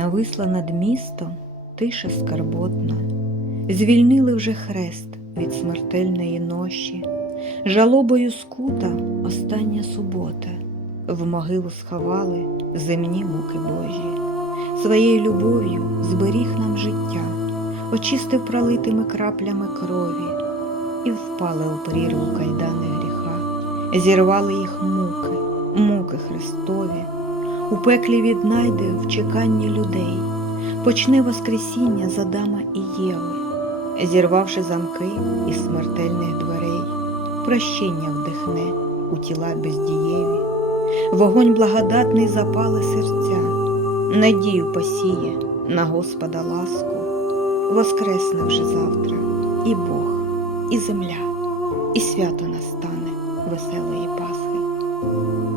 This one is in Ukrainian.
нависла над містом тиша скарботна, звільнили вже хрест від смертельної ноші, жалобою скута остання субота, в могилу сховали земні муки Божі, своєю любов'ю зберіг нам життя, очистив пролитими краплями крові, і впали у прірву кайдани гріха, зірвали їх муки, муки Христові, у пеклі віднайде в чеканні людей, почне Воскресіння з Адама і Єви, зірвавши замки із смертельних дверей, прощення вдихне у тіла бездієві, вогонь благодатний запали серця, надію посіє на Господа ласку, воскресне вже завтра і Бог, і земля, і свято настане веселої Пасхи.